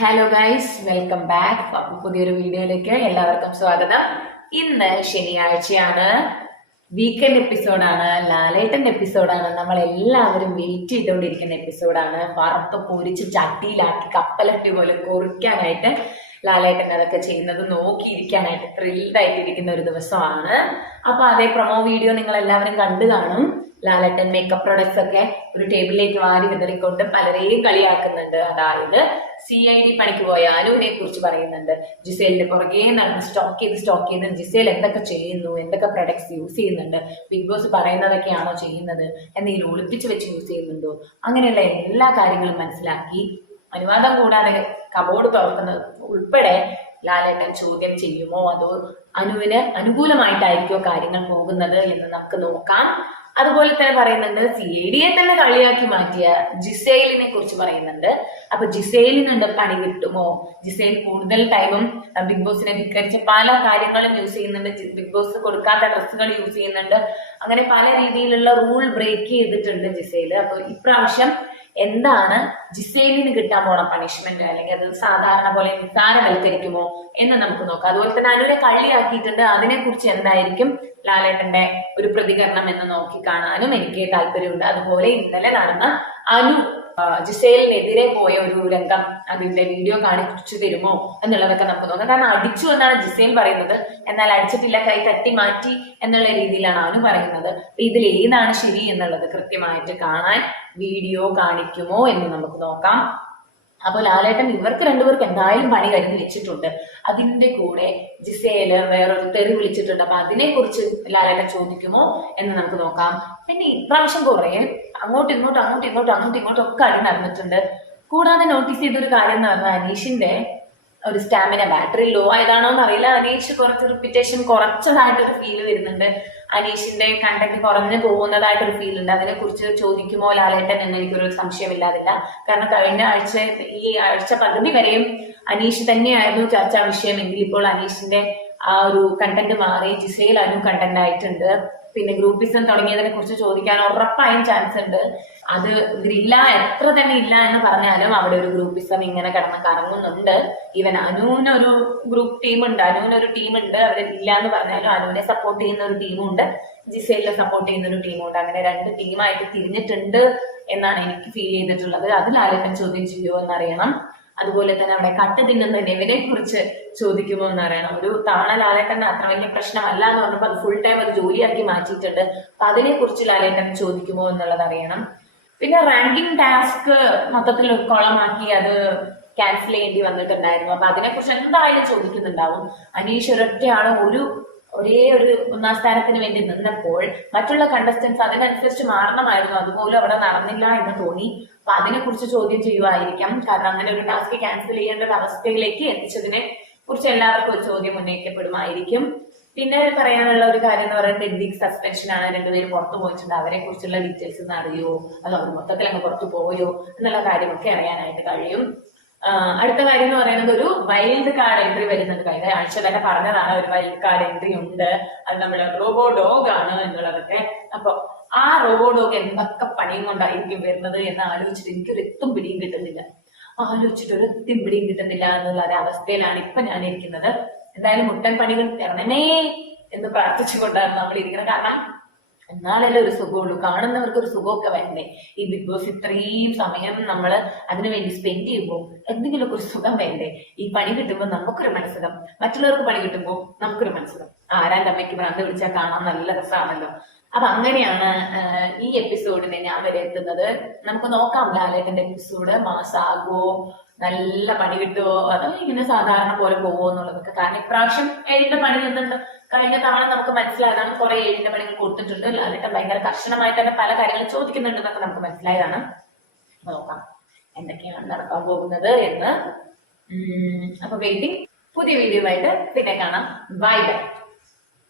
Hello guys welcome back പുതിയൊരു വീഡിയോയിലേക്ക് എല്ലാവർക്കും സ്വാഗതം. ഇന്ന് ശനിയാഴ്ചയാണ്. വീക്കെൻഡ് എപ്പിസോഡാണ് ലാലേട്ടന്റെ എപ്പിസോഡാണ് നമ്മൾ എല്ലാവരും വെയിറ്റ് ചെയ്തുകൊണ്ടിരിക്കുന്ന എപ്പിസോഡാണ് വറുത്ത് പൊരിച്ച് ചട്ടിയിലാക്കി കപ്പലട്ടി പോലെ കുറിക്കാനായിട്ട് ലാലേട്ടൻ ചെയ്യുന്നത് നോക്കിയിരിക്കാനായിട്ട് ത്രില്ഡ് ആയിട്ടിരിക്കുന്ന ഒരു ദിവസമാണ്. അപ്പൊ അതേ പ്രൊമോ വീഡിയോ നിങ്ങൾ എല്ലാവരും കണ്ടു കാണും. ലാലേട്ടൻ മേക്കപ്പ് പ്രൊഡക്ട്സ് ഒക്കെ ഒരു ടേബിളിലേക്ക് വാരി വിതറിക്കൊണ്ട് പലരെയും കളിയാക്കുന്നുണ്ട്. അതായത് സി ഐ ഡി പണിക്ക് പോയ അനുവിനെ കുറിച്ച് പറയുന്നുണ്ട്. ജിസേലിന്റെ പുറകെ നടന്ന് സ്റ്റോക്ക് ചെയ്ത് സ്റ്റോക്ക് ചെയ്ത് ജിസേൽ എന്തൊക്കെ ചെയ്യുന്നു എന്തൊക്കെ പ്രൊഡക്ട്സ് യൂസ് ചെയ്യുന്നുണ്ട് ബിഗ് ബോസ് പറയുന്നതൊക്കെയാണോ ചെയ്യുന്നത് എന്തെങ്കിലും ഒളിപ്പിച്ച് വെച്ച് യൂസ് ചെയ്യുന്നുണ്ടോ അങ്ങനെയുള്ള എല്ലാ കാര്യങ്ങളും മനസ്സിലാക്കി അനുവാദം കൂടാതെ കബോർഡ് തുറക്കുന്നത് ഉൾപ്പെടെ ലാലേട്ടൻ ചോദ്യം ചെയ്യുമോ? അതോ അനുവിന് അനുകൂലമായിട്ടായിരിക്കോ കാര്യങ്ങൾ പോകുന്നത് എന്ന് നമുക്ക് നോക്കാം. അതുപോലെ തന്നെ പറയുന്നുണ്ട് സി ഐ ഡിയെ തന്നെ കളിയാക്കി മാറ്റിയ ജിസൈലിനെ കുറിച്ച് പറയുന്നുണ്ട്. അപ്പൊ ജിസൈലിനുണ്ട് പണി കിട്ടുമോ? ജിസൈൽ കൂടുതൽ ടൈമും ബിഗ് ബോസിനെ ധിക്കരിച്ച് പല കാര്യങ്ങളും യൂസ് ചെയ്യുന്നുണ്ട്. ബിഗ് ബോസ് കൊടുക്കാത്ത ഡ്രസ്സുകൾ യൂസ് ചെയ്യുന്നുണ്ട്. അങ്ങനെ പല രീതിയിലുള്ള റൂൾ ബ്രേക്ക് ചെയ്തിട്ടുണ്ട് ജിസൈൽ അപ്പൊ ഇപ്രാവശ്യം എന്താണ് ജിസേലിന് കിട്ടാൻ പോണ പണിഷ്മെന്റ് അല്ലെങ്കിൽ അത് സാധാരണ പോലെ നിസ്സാരവൽക്കരിക്കുമോ എന്ന് നമുക്ക് നോക്കാം. അതുപോലെ തന്നെ അനുവിനെ അതിനെ അതിനെക്കുറിച്ച് എന്തായിരിക്കും ലാലേട്ടന്റെ ഒരു പ്രതികരണം എന്ന് നോക്കി കാണാനും എനിക്ക് താല്പര്യമുണ്ട്. അതുപോലെ ഇന്നലെ നടന്ന അനു ജിസേലിനെതിരെ പോയ ഒരു രംഗം അതിന്റെ വീഡിയോ കാണിച്ചു തരുമോ എന്നുള്ളതൊക്കെ നമുക്ക് നോക്കാം. കാരണം അടിച്ചു എന്നാണ് ജിസേൽ പറയുന്നത്. എന്നാൽ അടിച്ചിട്ടില്ല കൈ തട്ടി മാറ്റി എന്നുള്ള രീതിയിലാണ് അവനും പറയുന്നത്. ഇതിൽ ഏതാണ് ശരി എന്നുള്ളത് കൃത്യമായിട്ട് കാണാൻ വീഡിയോ കാണിക്കുമോ എന്ന് നമുക്ക് നോക്കാം. അപ്പോൾ ലാലേട്ടൻ ഇവർക്ക് രണ്ടുപേർക്ക് എന്തായാലും പണി കരുതി വെച്ചിട്ടുണ്ട്. അതിന്റെ കൂടെ ജിസേൽ വേറൊരു തെറി വിളിച്ചിട്ടുണ്ട്. അപ്പൊ അതിനെ കുറിച്ച് ലാലേട്ടൻ ചോദിക്കുമോ എന്ന് നമുക്ക് നോക്കാം. പിന്നെ ഇപ്രാവശ്യം കുറേ അങ്ങോട്ടും ഇങ്ങോട്ടും അങ്ങോട്ടും ഇങ്ങോട്ടും അങ്ങോട്ടും ഇങ്ങോട്ടും ഒക്കെ അടി നടന്നിട്ടുണ്ട്. കൂടാതെ നോട്ടീസ് ചെയ്തൊരു കാര്യം എന്ന് പറഞ്ഞാൽ അനീഷിന്റെ ഒരു സ്റ്റാമിന ബാറ്ററി ലോ ആയതാണോ എന്നറിയില്ല അനീഷ് കുറച്ച് റിപ്പിറ്റേഷൻ കുറച്ചതായിട്ടൊരു ഫീൽ വരുന്നുണ്ട്. അനീഷിന്റെ കണ്ടന്റ് കുറഞ്ഞു പോകുന്നതായിട്ടൊരു ഫീൽ ഉണ്ട്. അതിനെ കുറിച്ച് ചോദിക്കുമോ ലാലേട്ടൻ എന്ന് എനിക്കൊരു സംശയമില്ലാതില്ല. കാരണം കഴിഞ്ഞ ആഴ്ച ഈ ആഴ്ച പകുതി വരെയും അനീഷ് തന്നെയായിരുന്നു ചർച്ചാ വിഷയമെങ്കിൽ ഇപ്പോൾ അനീഷിന്റെ ആ ഒരു കണ്ടന്റ് മാറി. ജിസയിൽ അനു കണ്ടന്റ് ആയിട്ടുണ്ട്. പിന്നെ ഗ്രൂപ്പിസം തുടങ്ങിയതിനെ കുറിച്ച് ചോദിക്കാൻ ഉറപ്പായും ചാൻസ് ഉണ്ട്. അത് ഇല്ല എത്ര തന്നെ ഇല്ല എന്ന് പറഞ്ഞാലും അവിടെ ഒരു ഗ്രൂപ്പിസം ഇങ്ങനെ കിടന്ന് കറങ്ങുന്നുണ്ട്. ഈവൻ അനുവിനൊരു ഗ്രൂപ്പ് ടീം ഉണ്ട്. അനുവിനൊരു ടീം ഉണ്ട്. അവർ ഇല്ല എന്ന് പറഞ്ഞാലും അനുവിനെ സപ്പോർട്ട് ചെയ്യുന്ന ഒരു ടീമുണ്ട് ജിസയിലെ സപ്പോർട്ട് ചെയ്യുന്ന ഒരു ടീമുണ്ട് അങ്ങനെ രണ്ട് ടീമായിട്ട് തിരിഞ്ഞിട്ടുണ്ട് എന്നാണ് എനിക്ക് ഫീൽ ചെയ്തിട്ടുള്ളത്. അതിൽ ആരെങ്കിലും ചോദ്യം ചെയ്യുമോ എന്നറിയണം. അതുപോലെ തന്നെ അവിടെ കട്ട് തിന്നുന്ന നെവിനെ കുറിച്ച് ചോദിക്കുമോ എന്ന് അറിയണം ഒരു താണ ലാലേട്ടന് അത്ര വലിയ പ്രശ്നമല്ല എന്ന് പറഞ്ഞപ്പോൾ അത് ഫുൾ ടൈം അത് ജോലിയാക്കി മാറ്റിയിട്ടുണ്ട്. അപ്പൊ അതിനെ കുറിച്ച് ലാലേട്ടൻ ചോദിക്കുമോ എന്നുള്ളത് അറിയണം. പിന്നെ റാങ്കിങ് ടാസ്ക് മൊത്തത്തിൽ കുളമാക്കി അത് ക്യാൻസൽ ചെയ്യേണ്ടി വന്നിട്ടുണ്ടായിരുന്നു. അപ്പൊ അതിനെക്കുറിച്ച് എന്തായാലും ചോദിക്കുന്നുണ്ടാവും. അനീഷ് ഒരൊറ്റയാണ് ഒരു ഒരേ ഒരു ഒന്നാം സ്ഥാനത്തിന് വേണ്ടി നിന്നപ്പോൾ മറ്റുള്ള കണ്ടസ്റ്റൻസ് അതിനനുസരിച്ച് മാറണമായിരുന്നു. അതുപോലും അവിടെ നടന്നില്ല എന്ന് തോന്നി. അപ്പൊ അതിനെക്കുറിച്ച് ചോദ്യം ചെയ്യുമായിരിക്കാം കാരണം അങ്ങനെ ഒരു ടാസ്ക് ക്യാൻസൽ ചെയ്യേണ്ട ഒരു അവസ്ഥയിലേക്ക് എത്തിച്ചതിനെ കുറിച്ച് എല്ലാവർക്കും ഒരു ചോദ്യം ഉന്നയിക്കപ്പെടുമായിരിക്കും. പിന്നെ പറയാനുള്ള ഒരു കാര്യം എന്ന് പറയുന്നത് എൻഡിങ് സസ്പെൻഷൻ ആണ്. രണ്ടുപേരും പുറത്തു പോയിട്ടുണ്ട്. അവരെ കുറിച്ചുള്ള ഡീറ്റെയിൽസ് ഒന്ന് അറിയോ? അതോ മൊത്തത്തിൽ അങ്ങ് പുറത്തു പോയോ? എന്നുള്ള കാര്യമൊക്കെ അറിയാനായിട്ട് കഴിയും. അടുത്ത കാര്യം എന്ന് പറയുന്നത് ഒരു വൈൽഡ് കാർഡ് എൻട്രി വരുന്നുണ്ട് കഴിഞ്ഞ ആഴ്ച തന്നെ പറഞ്ഞതാണ് ഒരു വൈൽഡ് കാർഡ് എൻട്രി ഉണ്ട്. അത് നമ്മുടെ റോബോ ഡോഗ് ആണ് എന്നുള്ളതൊക്കെ. അപ്പൊ ആ റോബോ ഡോഗ് എന്തൊക്കെ പണിയും കൊണ്ടായിരിക്കും വരുന്നത് എന്ന് ആലോചിച്ചിട്ട് എനിക്കൊരു എത്തും പിടിയും കിട്ടുന്നില്ല. ആലോചിച്ചിട്ട് ഒരു എത്തും പിടിയും കിട്ടുന്നില്ല എന്നുള്ള ഒരു അവസ്ഥയിലാണ് ഇപ്പൊ ഞാൻ ഇരിക്കുന്നത് എന്തായാലും മുട്ടൻ പണികൾ തരണമേ എന്ന് പ്രാർത്ഥിച്ചുകൊണ്ടാണ് നമ്മൾ ഇരിക്കുന്നത് കാരണം എന്നാലല്ലേ ഒരു സുഖമുള്ളൂ. കാണുന്നവർക്ക് ഒരു സുഖമൊക്കെ വരണ്ടേ? ഈ ബിഗ് ബോസ് ഇത്രയും സമയം നമ്മൾ അതിനുവേണ്ടി സ്പെൻഡ് ചെയ്യുമ്പോൾ എന്തെങ്കിലുമൊക്കെ ഒരു സുഖം വേണ്ടേ ഈ പണി കിട്ടുമ്പോൾ നമുക്കൊരു മനസ്സുഖം മറ്റുള്ളവർക്ക് പണി കിട്ടുമ്പോൾ നമുക്കൊരു മനസ്സുഖം ആരാന്റെ അമ്മയ്ക്ക് ഭ്രാന്ത് വിളിച്ചാൽ കാണാൻ നല്ല രസമാണല്ലോ അപ്പൊ അങ്ങനെയാണ് ഈ എപ്പിസോഡിനെ ഞാൻ വരെ എത്തുന്നത് നമുക്ക് നോക്കാം ലാലേട്ടന്റെ എപ്പിസോഡ് മാസാകുമോ നല്ല പണി കിട്ടുമോ അതോ ഇങ്ങനെ സാധാരണ പോലെ പോകുമോ എന്നുള്ളതൊക്കെ. കാരണം ഇപ്രാവശ്യം ഏഴിന്റെ പണി നിന്നുണ്ട് കഴിഞ്ഞ തവണ നമുക്ക് മനസ്സിലായതാണ് കുറെ ഏഴിന്റെ പണികൾ കൊടുത്തിട്ടുണ്ട്. ലാലേട്ടൻ ഭയങ്കര കർശനമായിട്ട് തന്നെ പല കാര്യങ്ങളും ചോദിക്കുന്നുണ്ടെന്നൊക്കെ നമുക്ക് മനസ്സിലായതാണ്. നോക്കാം എന്തൊക്കെയാണ് നടക്കാൻ പോകുന്നത് എന്ന്. അപ്പൊ വെയിറ്റിംഗ് പുതിയ വീഡിയോ ആയിട്ട് പിന്നെ കാണാം. Bye bye